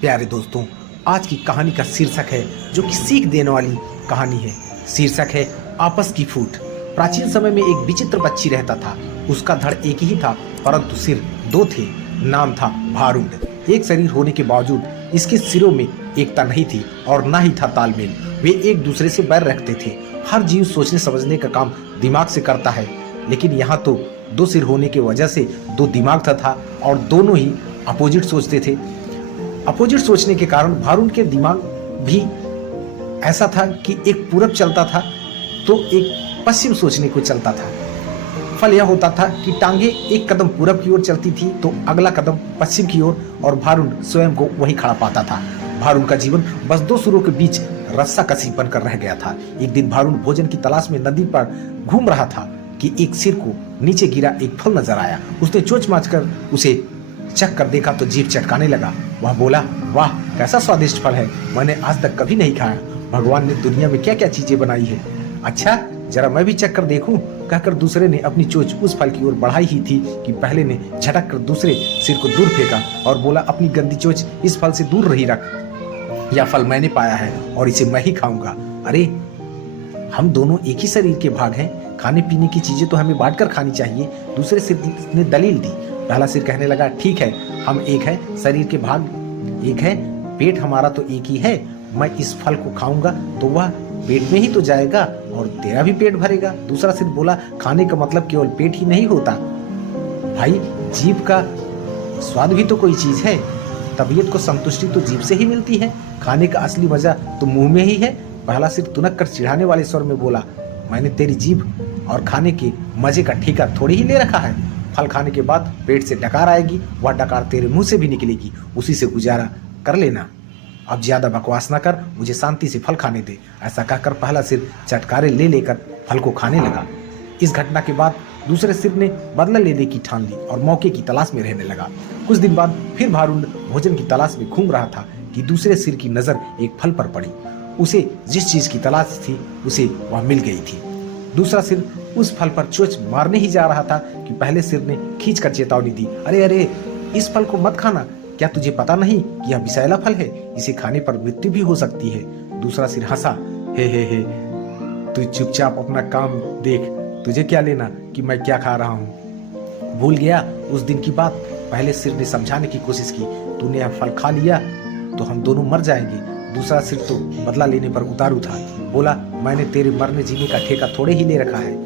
प्यारे दोस्तों, आज की कहानी का शीर्षक है जो कि सीख देने वाली कहानी है। शीर्षक है आपस की फूट। प्राचीन समय में एक विचित्र पक्षी रहता था। उसका धड़ एक ही था परंतु सिर दो थे। नाम था भारुड। एक शरीर होने के बावजूद इसके सिरों में एकता नहीं थी और ना ही था तालमेल। वे एक दूसरे से बैर रखते थे। हर जीव सोचने समझने का काम दिमाग से करता है, लेकिन यहाँ तो दो सिर होने की वजह से दो दिमाग था और दोनों ही अपोजिट सोचते थे। अपोजिट सोचने के कारण भारुड के दिमाग भी ऐसा था कि एक पूरब चलता था तो एक पश्चिम सोचने को चलता था। फल यह होता था कि टांगे एक कदम पूरब की ओर चलती थी तो अगला कदम पश्चिम की ओर, और भारुड स्वयं को वही खड़ा पाता था। भारुड का जीवन बस दो सुरों के बीच रस्सा कसी बनकर रह गया था। एक दिन भारुड भोजन की तलाश में नदी पर घूम रहा था कि एक सिर को नीचे गिरा एक फल नजर आया। उसने चोंच मारकर उसे चख कर देखा तो जीभ चटकाने लगा। वह बोला, वाह कैसा स्वादिष्ट फल है, मैंने आज तक कभी नहीं खाया। भगवान ने दुनिया में क्या क्या चीजें बनाई है। अच्छा जरा मैं भी चख कर देखूं, कहकर दूसरे ने अपनी चोंच उस फल की ओर बढ़ाई ही थी कि पहले ने झटक कर दूसरे सिर को दूर फेंका और बोला, अपनी गंदी चोंच इस फल से दूर रही रख। यह फल मैंने पाया है और इसे मैं ही खाऊंगा। अरे हम दोनों एक ही शरीर के भाग हैं, खाने पीने की चीजें तो हमें बांट कर खानी चाहिए। दूसरे सिर ने दलील दी। पहला सिर कहने लगा, ठीक है हम एक है, शरीर के भाग एक है, पेट हमारा तो एक ही है। मैं इस फल को खाऊंगा तो वह पेट में ही तो जाएगा और तेरा भी पेट भरेगा। दूसरा सिर बोला, खाने का मतलब केवल पेट ही नहीं होता भाई, जीभ का स्वाद भी तो कोई चीज है। तबीयत को संतुष्टि तो जीभ से ही मिलती है। खाने का असली मजा तो मुंह में ही है। पहला सिर तुनक कर चिढ़ाने वाले स्वर में बोला, मैंने तेरी जीभ और खाने के मजे का ठेका थोड़ी ही ले रखा है। फल खाने के बाद पेट से डकार आएगी, वह डकार तेरे मुंह से भी निकलेगी, उसी से गुजारा कर लेना। अब ज्यादा बकवास ना कर, मुझे शांति से फल खाने दे। ऐसा कहकर पहला सिर चटकारे ले लेकर फल को खाने लगा। इस घटना के बाद दूसरे सिर ने बदला लेने की ठान ली और मौके की तलाश में रहने लगा। कुछ दिन बाद फिर भारुड भोजन की तलाश में घूम रहा था कि दूसरे सिर की नजर एक फल पर पड़ी। उसे जिस चीज की तलाश थी उसे वह मिल गई थी। दूसरा सिर उस फल पर चोंच मारने ही जा रहा था कि पहले सिर ने खींच कर चेतावनी दी, अरे अरे इस फल को मत खाना, क्या तुझे पता नहीं कि यह विषैला फल है, इसे खाने पर मृत्यु भी हो सकती है। दूसरा सिर हंसा, हे तू चुपचाप अपना काम देख, तुझे क्या लेना कि मैं क्या खा रहा हूँ। भूल गया उस दिन की बात। पहले सिर ने समझाने की कोशिश की, तूने यह फल खा लिया तो हम दोनों मर जाएंगे। दूसरा सिर तो बदला लेने पर उतारू था, बोला, मैंने तेरे मरने जीने का ठेका थोड़े ही ले रखा है।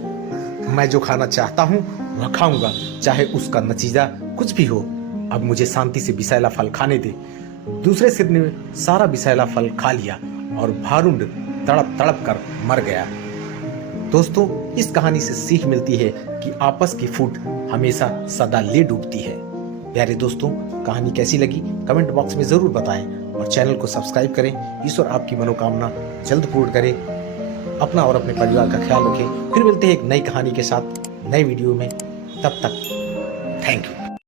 मैं जो खाना चाहता हूँ वह खाऊंगा, चाहे उसका नतीजा कुछ भी हो। अब मुझे शांति से विषैला फल खाने दे। दूसरे सिर ने सारा विषैला फल खा लिया और भारुड तड़प तड़प कर मर गया। दोस्तों, इस कहानी से सीख मिलती है कि आपस की फूट हमेशा सदा ले डूबती है। प्यारे दोस्तों, कहानी कैसी लगी कमेंट बॉक्स में जरूर बताएं और चैनल को सब्सक्राइब करें। ईश्वर आपकी मनोकामना जल्द पूर्ण करे। अपना और अपने परिवार का ख्याल रखें। फिर मिलते हैं एक नई कहानी के साथ नए वीडियो में। तब तक थैंक यू।